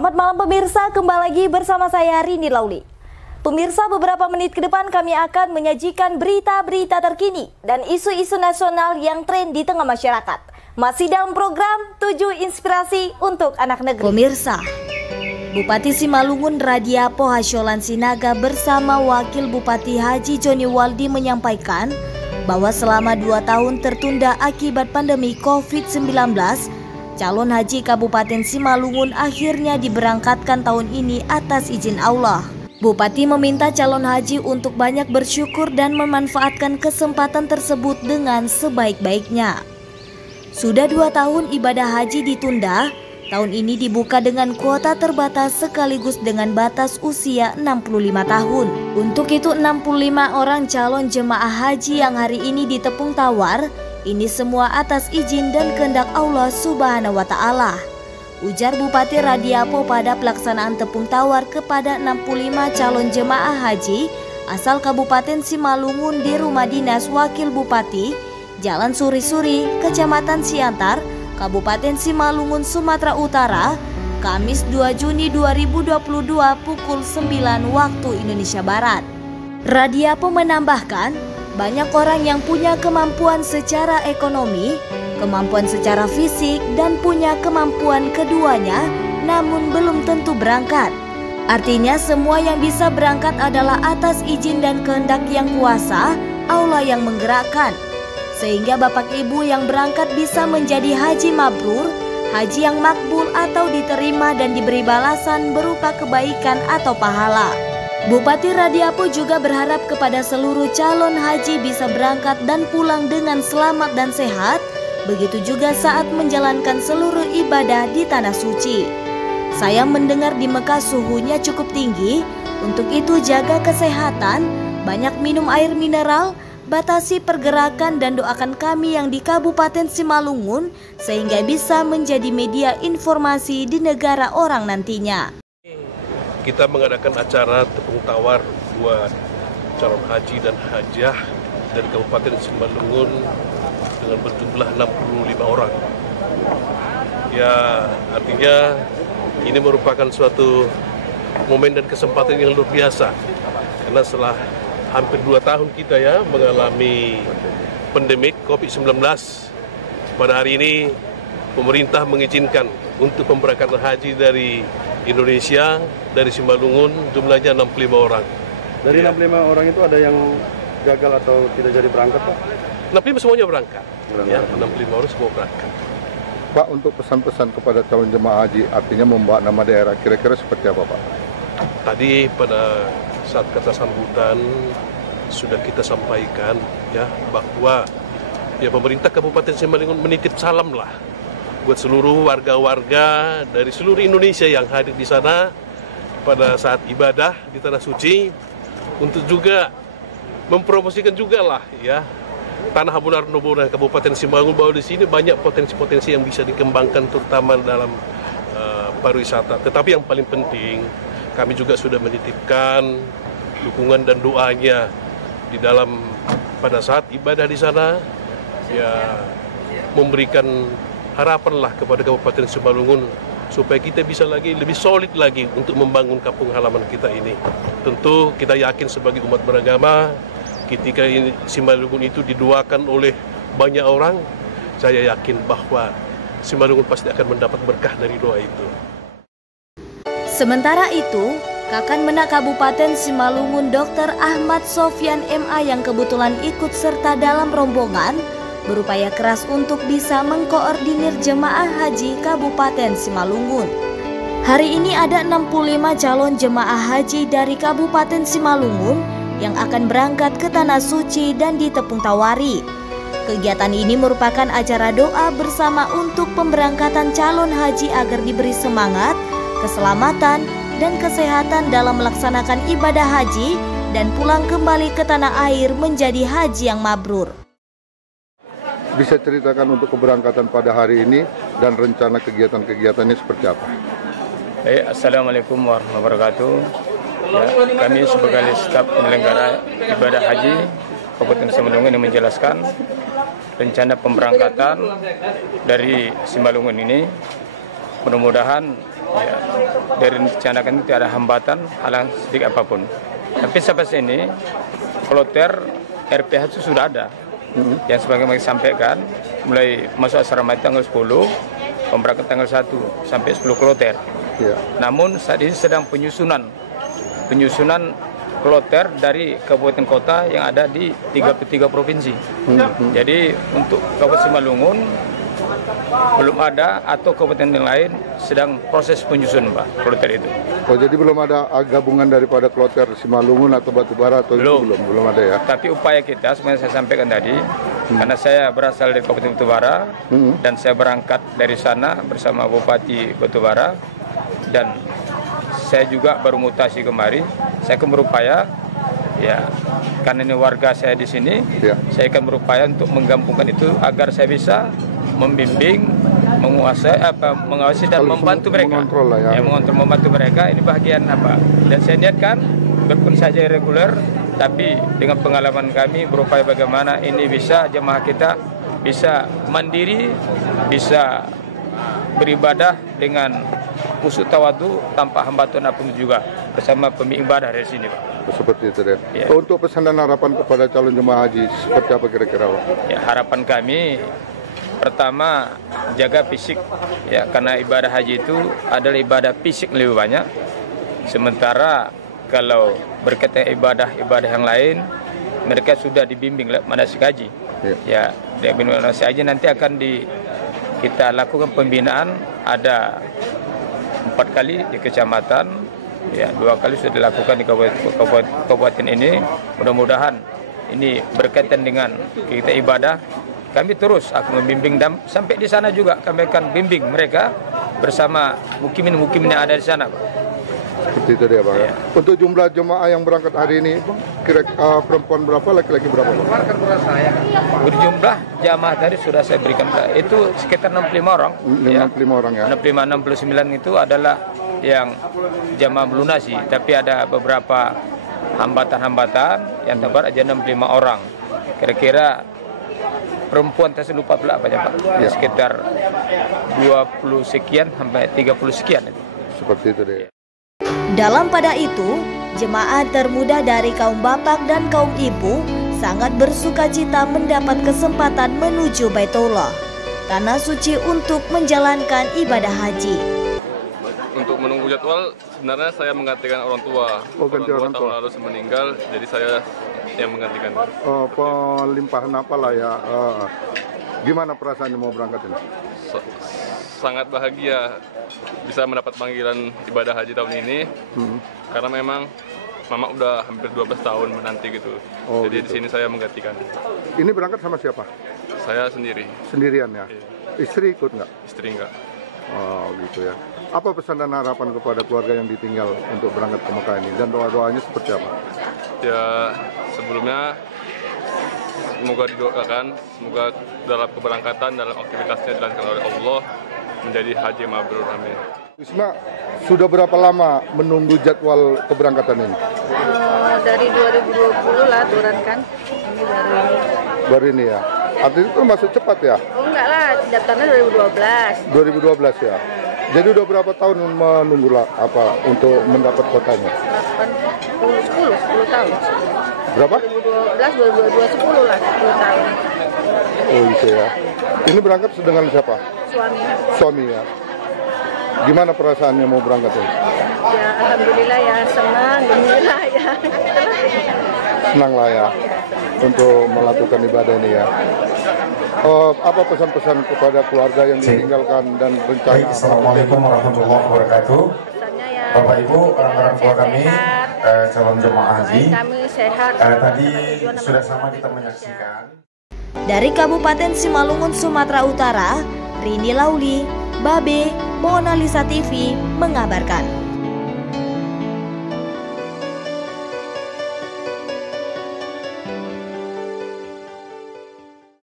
Selamat malam pemirsa, kembali lagi bersama saya Rini Lauli. Pemirsa, beberapa menit ke depan kami akan menyajikan berita-berita terkini dan isu-isu nasional yang tren di tengah masyarakat. Masih dalam program 7 Inspirasi untuk Anak Negeri. Pemirsa, Bupati Simalungun Radiapo Hasyolan Sinaga bersama Wakil Bupati Haji Joni Waldi menyampaikan bahwa selama 2 tahun tertunda akibat pandemi COVID-19, calon haji Kabupaten Simalungun akhirnya diberangkatkan tahun ini atas izin Allah. Bupati meminta calon haji untuk banyak bersyukur dan memanfaatkan kesempatan tersebut dengan sebaik-baiknya. Sudah 2 tahun ibadah haji ditunda, tahun ini dibuka dengan kuota terbatas sekaligus dengan batas usia 65 tahun. Untuk itu 65 orang calon jemaah haji yang hari ini di Tepung Tawar, ini semua atas izin dan kehendak Allah Subhanahu wa Ta'ala, ujar Bupati Radiapo pada pelaksanaan Tepung Tawar kepada 65 calon jemaah haji asal Kabupaten Simalungun di Rumah Dinas Wakil Bupati, Jalan Suri-Suri, Kecamatan Siantar, Kabupaten Simalungun, Sumatera Utara, Kamis 2 Juni 2022 pukul 9 waktu Indonesia Barat. Radiapo menambahkan, banyak orang yang punya kemampuan secara ekonomi, kemampuan secara fisik, dan punya kemampuan keduanya, namun belum tentu berangkat. Artinya semua yang bisa berangkat adalah atas izin dan kehendak yang kuasa, Allah yang menggerakkan. Sehingga Bapak Ibu yang berangkat bisa menjadi haji mabrur, haji yang makbul atau diterima dan diberi balasan berupa kebaikan atau pahala. Bupati Radiapo juga berharap kepada seluruh calon haji bisa berangkat dan pulang dengan selamat dan sehat, begitu juga saat menjalankan seluruh ibadah di Tanah Suci. Saya mendengar di Mekah suhunya cukup tinggi, untuk itu jaga kesehatan, banyak minum air mineral, batasi pergerakan dan doakan kami yang di Kabupaten Simalungun sehingga bisa menjadi media informasi di negara orang nantinya. Kita mengadakan acara Tepung Tawar buat calon haji dan hajah dari Kabupaten Simalungun dengan berjumlah 65 orang. Ya, artinya ini merupakan suatu momen dan kesempatan yang luar biasa. Karena setelah hampir 2 tahun kita ya mengalami pandemik COVID-19, pada hari ini pemerintah mengizinkan untuk pemberangkatan haji dari Indonesia, dari Simalungun, jumlahnya 65 orang. Dari 65 orang itu ada yang gagal atau tidak jadi berangkat, Pak? 65 semuanya berangkat. Ya, 65 orang semua berangkat. Pak, untuk pesan-pesan kepada calon jemaah haji, artinya membawa nama daerah, kira-kira seperti apa, Pak? Tadi pada saat kata sambutan sudah kita sampaikan ya bahwa ya pemerintah Kabupaten Simalungun menitip salam lah buat seluruh warga-warga dari seluruh Indonesia yang hadir di sana pada saat ibadah di Tanah Suci, untuk juga mempromosikan juga lah ya Tanah Abu Narnobo dan Kabupaten Simalungun bahwa di sini banyak potensi-potensi yang bisa dikembangkan terutama dalam pariwisata. Tetapi yang paling penting kami juga sudah menitipkan dukungan dan doanya di dalam pada saat ibadah di sana ya, memberikan harapanlah kepada Kabupaten Simalungun supaya kita bisa lebih solid lagi untuk membangun kampung halaman kita ini. Tentu kita yakin sebagai umat beragama, ketika Simalungun itu didoakan oleh banyak orang, saya yakin bahwa Simalungun pasti akan mendapat berkah dari doa itu. Sementara itu, Kakanmenak Kabupaten Simalungun Dr. Ahmad Sofyan MA yang kebetulan ikut serta dalam rombongan berupaya keras untuk bisa mengkoordinir jemaah haji Kabupaten Simalungun. Hari ini ada 65 calon jemaah haji dari Kabupaten Simalungun yang akan berangkat ke Tanah Suci dan di Tepung Tawari. Kegiatan ini merupakan acara doa bersama untuk pemberangkatan calon haji agar diberi semangat, keselamatan, dan kesehatan dalam melaksanakan ibadah haji dan pulang kembali ke tanah air menjadi haji yang mabrur. Bisa ceritakan untuk keberangkatan pada hari ini dan rencana kegiatan-kegiatannya seperti apa? Assalamualaikum warahmatullahi wabarakatuh. Ya, kami sebagai staf penyelenggara ibadah haji Kabupaten Simalungun yang menjelaskan rencana pemberangkatan dari Simalungun ini. Mudah-mudahan Ya, dari rencanakan itu ada hambatan, halang sedikit apapun. Tapi sampai sini, kloter RPH itu sudah ada. Yang sebagaimana disampaikan, mulai masuk asrama tanggal 10, pemberangkatan tanggal 1 sampai 10 kloter. Ya. Namun saat ini sedang penyusunan kloter dari kabupaten kota yang ada di 33 provinsi. Jadi untuk Kabupaten Simalungun belum ada, atau kabupaten yang lain sedang proses penyusunan, Pak, kloter itu. Oh, jadi belum ada gabungan daripada kloter Simalungun atau Batubara atau belum ada ya? Tapi upaya kita, sebenarnya saya sampaikan tadi, karena saya berasal dari Kabupaten Batubara dan saya berangkat dari sana bersama Bupati Batubara, dan saya juga baru mutasi kemari. Saya akan berupaya, ya, karena ini warga saya di sini, saya akan berupaya untuk menggabungkan itu agar saya bisa membimbing, mengawasi dan membantu mereka. Membantu mereka. Ini bagian apa? Dan saya niatkan, walaupun saja irregular, tapi dengan pengalaman kami berupaya bagaimana ini bisa jemaah kita bisa mandiri, bisa beribadah dengan khusyuk tawadu tanpa hambatan apapun juga bersama pemimpin ibadah dari sini, Pak. Seperti itu, ya. Untuk pesan dan harapan kepada calon jemaah haji seperti apa kira-kira, Pak? Ya, harapan kami pertama jaga fisik, ya, karena ibadah haji itu adalah ibadah fisik lebih banyak. Sementara kalau berkaitan ibadah yang lain, mereka sudah dibimbing lewat manasik haji. Ya, bimbing manasik haji nanti akan kita lakukan pembinaan, ada 4 kali di kecamatan, ya, 2 kali sudah dilakukan di kabupaten ini. Mudah-mudahan ini berkaitan dengan kita ibadah. Kami terus akan membimbing, dan sampai di sana juga kami akan bimbing mereka bersama mukimin yang ada di sana, Pak. Seperti itu dia, Bang. Ya. Untuk jumlah jemaah yang berangkat hari ini, Bang, perempuan berapa, laki-laki berapa, Bang? Berjumlah jamaah tadi sudah saya berikan, itu sekitar 65 orang. 65 orang ya. 69 itu adalah yang jamaah melunasi, tapi ada beberapa hambatan yang terdapat aja 65 orang. Kira-kira perempuan saya lupa pula banyak, Pak. Ya. Sekitar 20 sekian sampai 30 sekian itu. Seperti itu deh. Dalam pada itu, jemaah termuda dari kaum bapak dan kaum ibu sangat bersukacita mendapat kesempatan menuju Baitullah, tanah suci, untuk menjalankan ibadah haji. Untuk menunggu jadwal, sebenarnya saya menggantikan orang tua. Orang tua tahun lalu meninggal, jadi saya yang menggantikan. Pelimpahan apa lah ya? Gimana perasaannya mau berangkat ini? Sangat bahagia bisa mendapat panggilan ibadah haji tahun ini, karena memang Mama udah hampir 12 tahun menanti gitu. Jadi gitu. Di sini saya menggantikan. Ini berangkat sama siapa? Saya sendiri. Sendirian ya? Iya. Istri ikut nggak? Istri nggak. Oh gitu ya. Apa pesan dan harapan kepada keluarga yang ditinggal untuk berangkat ke Mekah ini, dan doa-doanya seperti apa? Ya, sebelumnya semoga didoakan, semoga dalam keberangkatan, dalam aktivitasnya dilancarkan oleh Allah, menjadi haji mabrur, amin. Isma, sudah berapa lama menunggu jadwal keberangkatan ini? Dari 2020 lah turun kan, ini baru ini. Baru ini ya? Artinya itu masuk cepat ya? Oh enggak lah, daftarnya 2012. 2012 ya? Jadi udah berapa tahun menunggu lah untuk mendapat kotanya? 10 tahun. Berapa? 2012, 2022, 10 lah, 10 tahun. Oh gitu ya. Ini berangkat dengan siapa? Suami. Suami ya. Gimana perasaannya mau berangkat ini? Ya alhamdulillah ya, senang, gembira ya. Senang lah ya untuk melakukan ibadah ini ya. Apa pesan-pesan kepada keluarga yang ditinggalkan dan rencana? Assalamualaikum warahmatullahi wabarakatuh. Ya, Bapak Ibu, orang-orang tua kami, calon jemaah haji. Kami sehat. Tadi sudah sama kita menyaksikan. Dari Kabupaten Simalungun, Sumatera Utara, Rini Lauli, Babe, Mona Lisa TV mengabarkan.